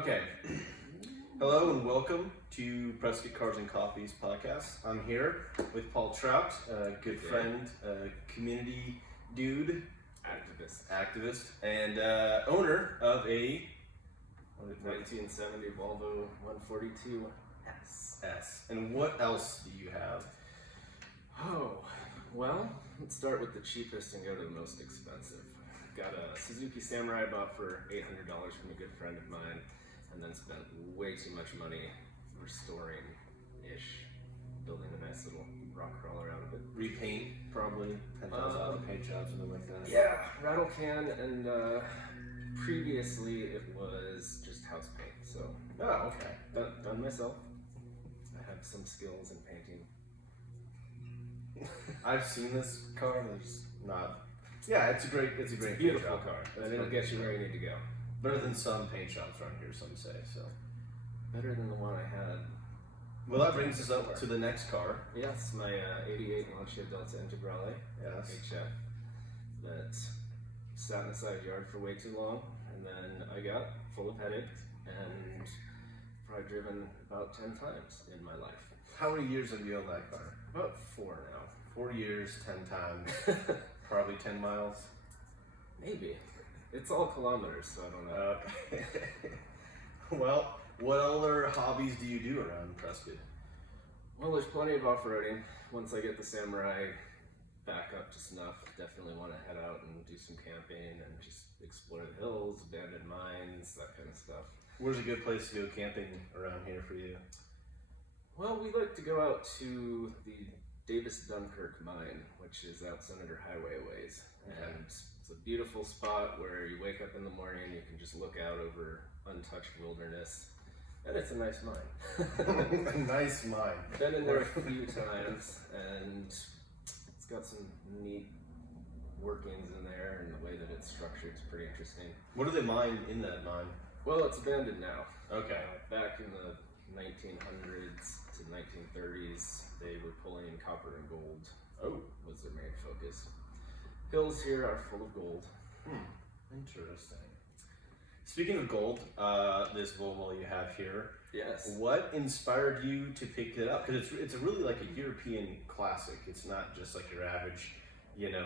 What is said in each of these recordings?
Okay. Hello and welcome to Prescott Cars and Coffees podcast. I'm here with Paul Trout, a good friend, community dude, activist, and owner of a 1970 Volvo 142S. And what else do you have? Oh, well, let's start with the cheapest and go to the most expensive. Got a Suzuki Samurai I bought for $800 from a good friend of mine, and then spent way too much money restoring-ish, building a nice little rock crawler out of it. Repaint, probably $10,000 paint job, something like that. Yeah, rattle can, and previously it was just house paint. So, oh, okay, done myself. I have some skills in painting. I've seen this car. There's not. Yeah, it's a great Beautiful car. And it'll get you where you need to go. Better than some paint shops around here, some say. So better than the one I had. Well, that brings us up to the next car. Yes, my '88 Lancia Delta Integrale. Yes. HF. That sat in the side yard for way too long, and then I got full of headache and probably driven about 10 times in my life. How many years have you owned that car? About 4 now. 4 years, 10 times, probably 10 miles. Maybe. It's all kilometers, so I don't know. Okay. Well, what other hobbies do you do around Prescott? Well, there's plenty of off-roading. Once I get the Samurai back up to snuff, definitely want to head out and do some camping and just explore the hills, abandoned mines, that kind of stuff. Where's a good place to go camping around here for you? Well, we like to go out to the Davis Dunkirk mine, which is out Senator Highway ways. And it's a beautiful spot where you wake up in the morning, you can just look out over untouched wilderness, and it's a nice mine. A nice mine. Been in there a few times, and it's got some neat workings in there, and the way that it's structured is pretty interesting. What do they mine in that mine? Well, it's abandoned now. Okay. Back in the 1900s to 1930s, they were pulling copper and gold. Was their main focus. Hills here are full of gold. Interesting. Speaking of gold, this Volvo you have here. Yes. What inspired you to pick it up? Because it's really like a European classic. It's not just like your average,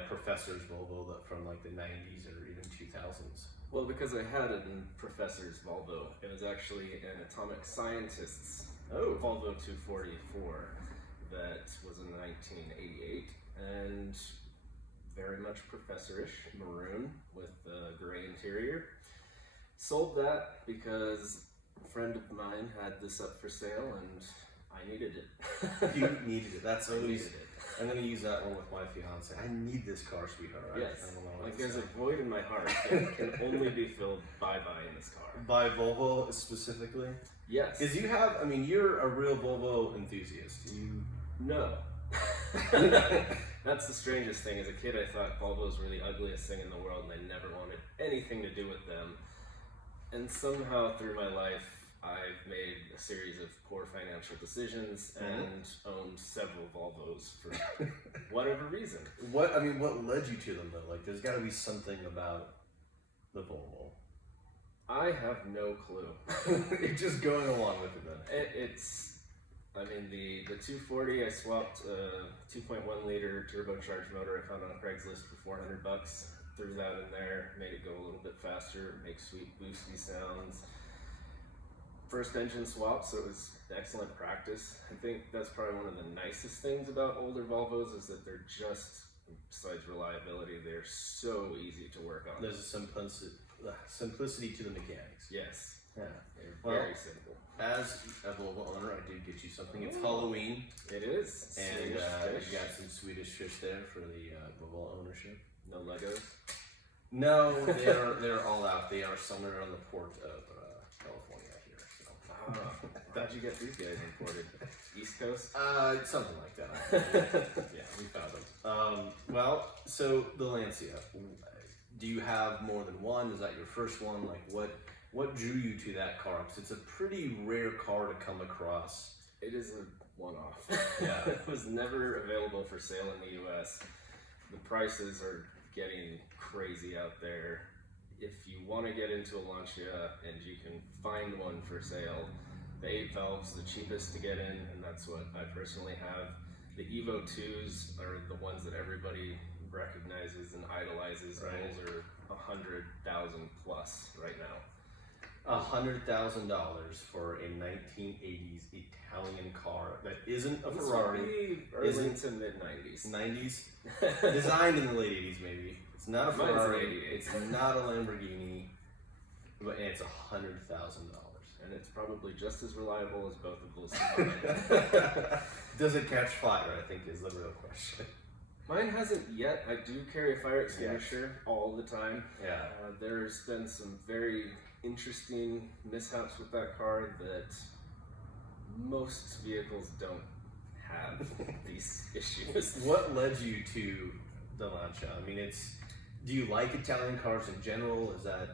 professor's Volvo from like the 90s or even 2000s. Well, because I had it in Professor's Volvo. It was actually an Atomic Scientist's Volvo 244 that was in 1988, and very much professorish, maroon with a gray interior. Sold that because a friend of mine had this up for sale and I needed it. You needed it. That's I always. needed it. I'm gonna use that one with my fiance. I need this car, sweetheart. Yes. I don't know Like there's a void in my heart that can only be filled by buying this car. By Volvo specifically? Yes. Because you're a real Volvo enthusiast. No. That's the strangest thing. As a kid, I thought Volvos were the ugliest thing in the world, and I never wanted anything to do with them. And somehow through my life, I've made a series of poor financial decisions and owned several Volvos for whatever reason. What led you to them though? Like, there's got to be something about the Volvo. I have no clue. You're just going along with it then. The 240, I swapped a 2.1 liter turbocharged motor I found on Craigslist for $400. Threw that in there, made it go a little bit faster, make sweet boosty sounds. First engine swap, so it was excellent practice. I think that's probably one of the nicest things about older Volvos is that they're just, besides reliability, they're so easy to work on. There's a simplicity to the mechanics. Yes. Yeah. They're very simple. As a Volvo owner, I did get you something. It's Halloween. It is. And you Swedish fish. got some Swedish fish there for the Volvo ownership. No Legos? No, they're all out. They are somewhere on the port of California here. So. How'd you get these guys imported? East Coast? Something like that. Yeah, we found them. Well, so the Lancia. Do you have more than one? Is that your first one? Like, what drew you to that car? Because it's a pretty rare car to come across. It is a one-off. Yeah. It was never available for sale in the U.S. The prices are getting crazy out there. if you want to get into a Lancia and you can find one for sale, the 8 valves the cheapest to get in, and that's what I personally have. The Evo 2s are the ones that everybody recognizes and idolizes. Right. Those are $100,000 plus right now. $100,000 for a 1980s Italian car that isn't a It's Ferrari. probably early to mid 90s. 90s, designed in the late 80s maybe. It's not a Mine's an Ferrari. 88. It's not a Lamborghini, but it's $100,000. And it's probably just as reliable as both of those combined. Does it catch fire? I think is the real question. Mine hasn't yet. I do carry a fire extinguisher all the time. Yeah. There's been some very interesting mishaps with that car that most vehicles don't have these issues. What led you to the Lancia? I mean, do you like Italian cars in general? Is that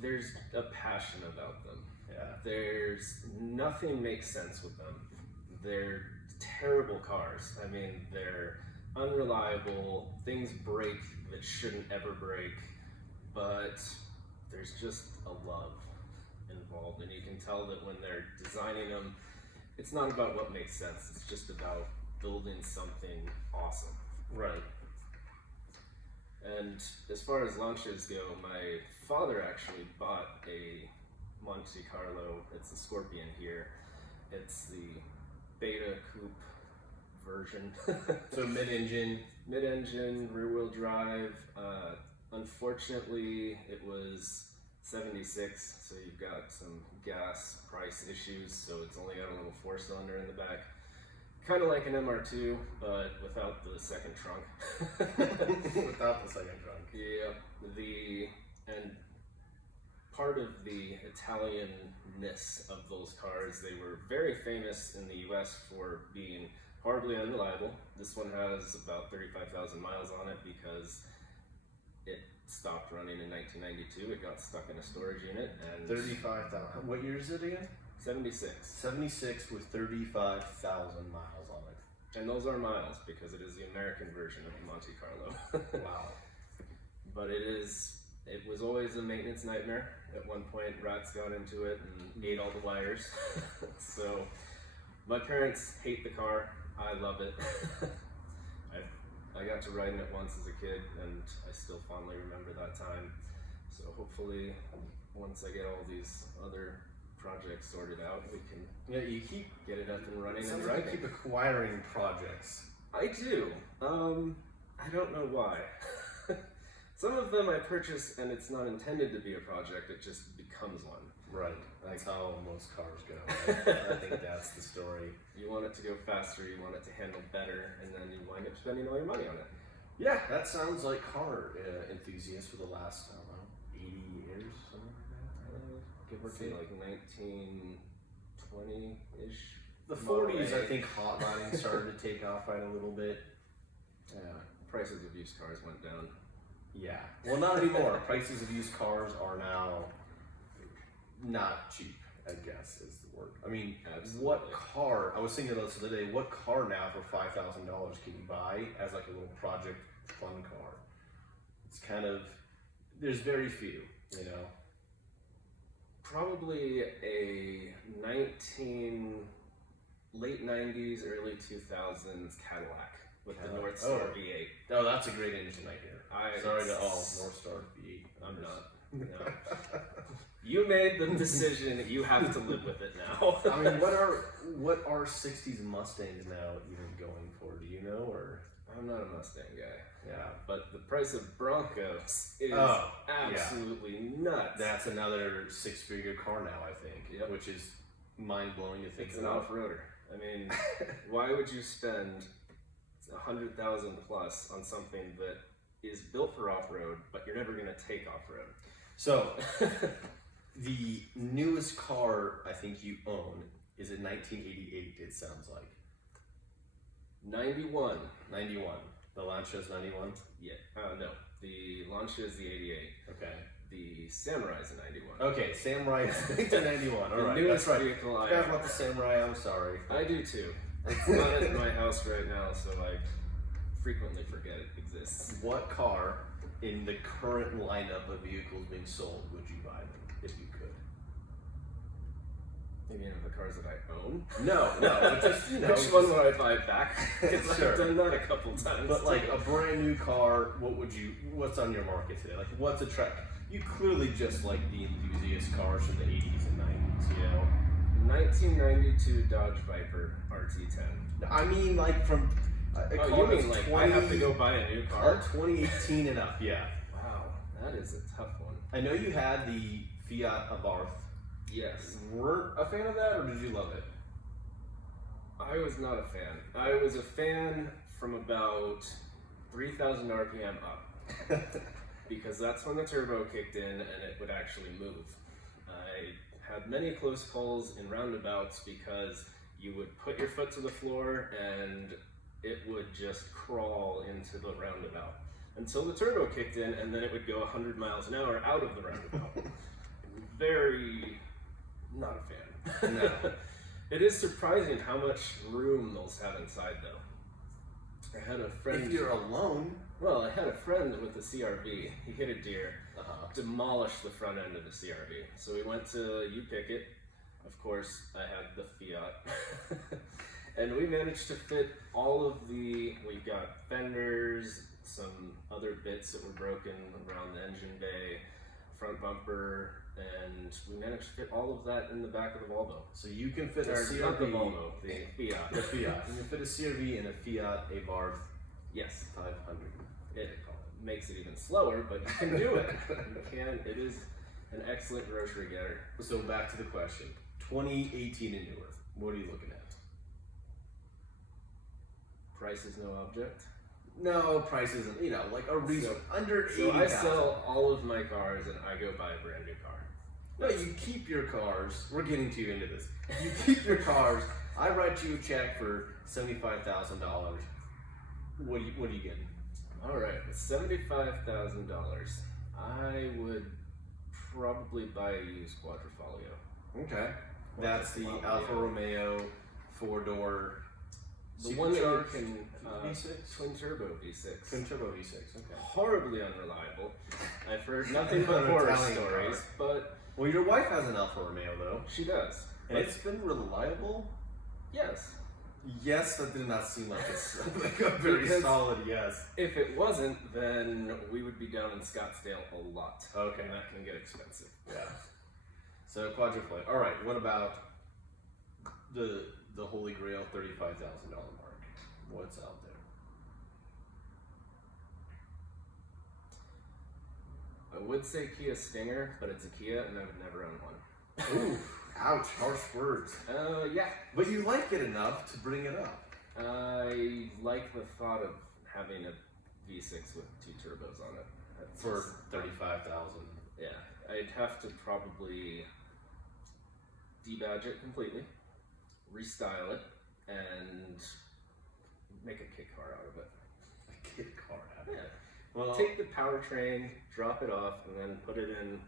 There's a passion about them. yeah? There's nothing makes sense with them. They're terrible cars. I mean, they're unreliable. Things break that shouldn't ever break, but there's just a love involved, and you can tell that when they're designing them, it's not about what makes sense. It's just about building something awesome. Right. And as far as Lancias go, my father actually bought a Monte Carlo. It's a Scorpion here. It's the Beta Coupe version. So mid-engine. Mid-engine, rear-wheel drive. Unfortunately, it was 76, so you've got some gas price issues, so it's only got a little 4-cylinder in the back. Kind of like an MR2, but without the second trunk. Without the second trunk. Yeah, and part of the Italian-ness of those cars, they were very famous in the US for being horribly unreliable. This one has about 35,000 miles on it because it stopped running in 1992. It got stuck in a storage unit, and 35,000. What year is it again? 76. 76 with 35,000 miles on it. And those are miles because it is the American version of the Monte Carlo. Wow. But it was always a maintenance nightmare. At one point, rats got into it and ate all the wires. So my parents hate the car. I love it. I got to ride in it once as a kid, and I still fondly remember that time. So hopefully, once I get all these other projects sorted out, we can You keep get it up and running and sounds like riding. you keep acquiring projects. I do. I don't know why. Some of them I purchase and it's not intended to be a project, it just becomes one. Right. That's how most cars go. Right? I think that's the story. You want it to go faster, you want it to handle better, and then you wind up spending all your money on it. Yeah, that sounds like car enthusiast for the last, I don't know, 80 years, something like that. Give or Say take. like 1920-ish. The Model 40s, A. I think hot lining started to take off right a little bit. Yeah. Prices of used cars went down. Yeah. Well, not anymore. Prices of used cars are now not cheap, I guess is the word. I mean, Absolutely. what car, I was thinking about this the other day, what car now for $5,000 can you buy as like a little project fun car? It's kind of, there's very few, you know? Probably a late 90s, early 2000s Cadillac with the Cadillac. North Star Oh. V8. Oh, that's a great engine right here. Sorry to all it's- North Star V8. I'm not. No. You made the decision. You have to live with it now. I mean, what are 60s Mustangs now even going for? Do you know, or? I'm not a Mustang guy, Yeah. but the price of Broncos is Oh, absolutely nuts. That's another 6-figure car now, I think, Yep. which is mind-blowing to think It's an about. off-roader. I mean, why would you spend $100,000 plus on something that is built for off-road, but you're never going to take off-road? So, the newest car I think you own is a 1988, it sounds like. 91. 91. The Lancia's 91? Yeah. No. The Lancia is the 88. Okay. The Samurai is the 91. Okay, Samurai is 1991. The Alright, newest that's right. vehicle I Forgot own. about the Samurai, I'm sorry. I do too. It's not at my house right now, so I frequently forget it exists. What car in the current lineup of vehicles being sold, would you buy them if you could? You mean the cars that I own? No, but just, Which one would I buy back? Because Sure. I've done that a couple times. But like a brand new car, what's on your market today? Like what's attractive? You clearly just like the enthusiast cars from the 80s and 90s, you know? 1992 Dodge Viper RT10. I mean like from a car you mean that's like 20, I have to go buy a new car? 2018 and up, yeah. Wow, that is a tough one. I know you had the Fiat Abarth. Yes. Weren't a fan of that, or did you love it? I was not a fan. I was a fan from about 3,000 RPM up. Because that's when the turbo kicked in and it would actually move. I had many close calls in roundabouts because you would put your foot to the floor and it would just crawl into the roundabout until the turbo kicked in, and then it would go 100 miles an hour out of the roundabout. Very not a fan. No. It is surprising how much room those have inside though. I had a friend. If you're alone. Well, I had a friend with a CRV. He hit a deer, demolished the front end of the CRV. So we went to U-Picket. Of course, I had the Fiat. And we managed to fit all of we got fenders, some other bits that were broken around the engine bay, front bumper, and we managed to fit all of that in the back of the Volvo. So you can fit a Or CRV. not the Volvo, the Fiat. The Fiat. You can fit a CRV and a Fiat Abarth Yes. 500. It makes it even slower, but you can do it. You can. It is an excellent grocery getter. So back to the question. 2018 and newer. What are you looking at? Price is no object. No, price isn't, like a reason. Under 80,000. So I sell all of my cars and I go buy a brand new car. No, you keep your cars. We're getting too into this. You keep your cars. I write you a check for $75,000. What are you getting? All right, $75,000. I would probably buy a used Quadrifoglio. Okay. That's the Alfa Romeo 4-door. The one that you can V6? twin turbo V6. Twin turbo V6. Okay. Horribly unreliable. I've heard nothing but horror Italian stories, car. but Well, your wife has an Alfa Romeo though, she does. and it's been reliable. Yes. Yes, that did not seem like a very Because solid yes. if it wasn't, then we would be down in Scottsdale a lot. Okay. And that can get expensive. Yeah. So quadruplet. All right. What about the Holy Grail $35,000 mark? What's out there? I would say Kia Stinger, but it's a Kia, and I would never own one. Ooh, ouch! Harsh words. Yeah. But you like it enough to bring it up. I like the thought of having a V6 with 2 turbos on it. That's For just- 35,000. Yeah, I'd have to probably debadge it completely, restyle it, and make a kit car out of it. A kit car. Yeah. Well, Take the powertrain, drop it off, and then put it in.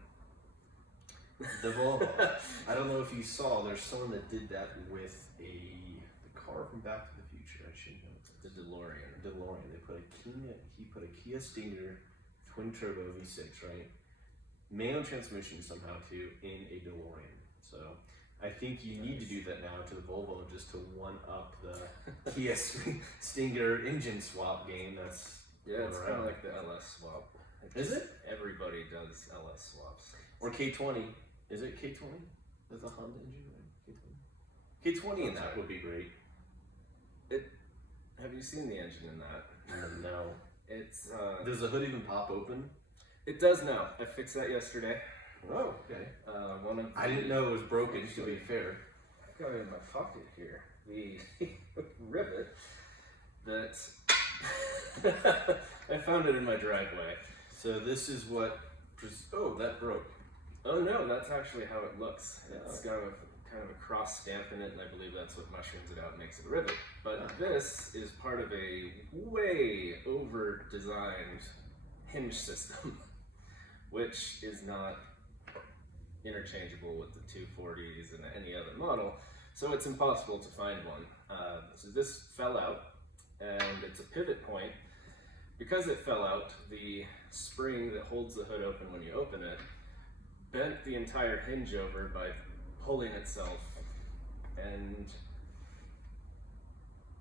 the Volvo. I don't know if you saw. There's someone that did that with the car from Back to the Future. I should know. The DeLorean. DeLorean. He put a Kia Stinger twin turbo V6, right? Manual transmission somehow too in a DeLorean. So I think you need to do that now to the Volvo just to one up the Kia Stinger engine swap game. That's Yeah, it's going kind of around. like the LS swap. Is it? Everybody does LS swaps. Or K20. Is it K20? That's a Honda engine, right? K20. K20 in that would be great. Have you seen the engine in that? No. It's Does the hood even pop open? it does now. I fixed that yesterday. Oh, okay. One of I didn't know it was broken, to be fair. I've got it in my pocket here. The rivet that I found it in my driveway. So this is what. Oh, that broke. Oh no, that's actually how it looks. It's got a kind of a cross stamp in it, and I believe that's what mushrooms it out and makes it a rivet. But this is part of a way over designed hinge system, which is not interchangeable with the 240s and any other model, so it's impossible to find one. So this fell out, and it's a pivot point because it fell out, the spring that holds the hood open when you open it bent the entire hinge over by pulling itself, and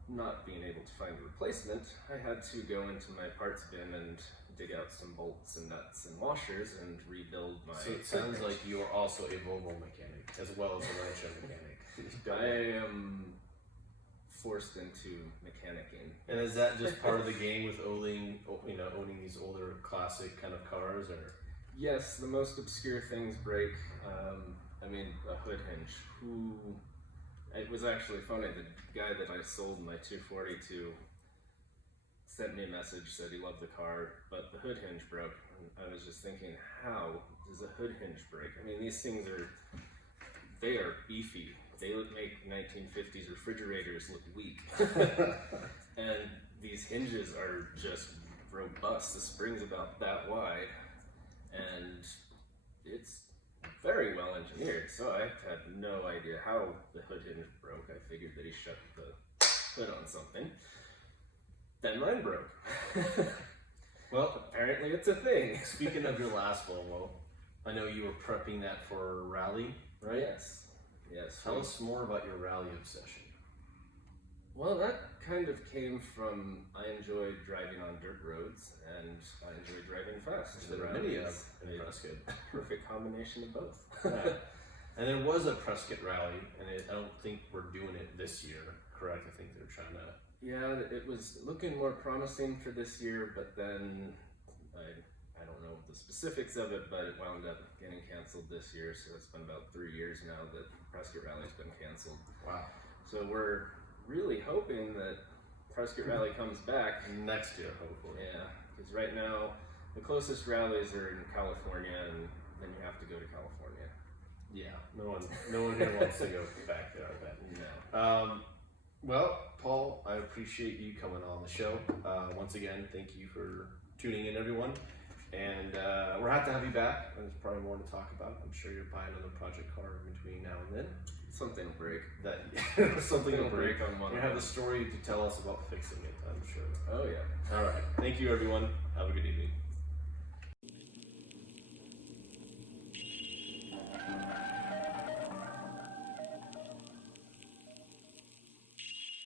not being able to find a replacement, I had to go into my parts bin and dig out some bolts and nuts and washers and rebuild my... So it sounds like you are also a Volvo mechanic as well as a Lancia mechanic. I am forced into mechanicking. And is that just part of the game with owning these older classic kind of cars, or? Yes, the most obscure things break. A hood hinge. It was actually funny, the guy that I sold my 240 to sent me a message, said he loved the car, but the hood hinge broke. And I was just thinking, how does a hood hinge break? I mean, these things they are beefy. They would make 1950s refrigerators look weak. And these hinges are just robust. The spring's about that wide, and it's very well engineered. So I had no idea how the hood hinge broke. I figured that he shut the hood on something. Then mine broke. Well, apparently it's a thing. Speaking of your last Volvo, I know you were prepping that for a rally, right? Yes. Tell us more about your rally obsession. Well, that kind of came from, I enjoyed driving on dirt roads, and I enjoyed driving fast. There are many of in Prescott. Perfect combination of both. Yeah. And there was a Prescott rally, and I don't think we're doing it this year, correct? I think they're trying to... Yeah, it was looking more promising for this year, but then I don't know the specifics of it, but it wound up getting canceled this year, so it's been about 3 years now that Prescott Rally's been canceled. Wow. So we're really hoping that Prescott Rally comes back. Next year, hopefully. Yeah, because right now, the closest rallies are in California, and then you have to go to California. Yeah, no one here wants to go back there, I bet. No. Well, Paul, I appreciate you coming on the show. Once again, thank you for tuning in, everyone. And we'll have to have you back. There's probably more to talk about. I'm sure you're buying another project car in between now and then. Something will break. Something will break on one. You have the story to tell us about fixing it, I'm sure. Oh, yeah. All right. Thank you, everyone. Have a good evening.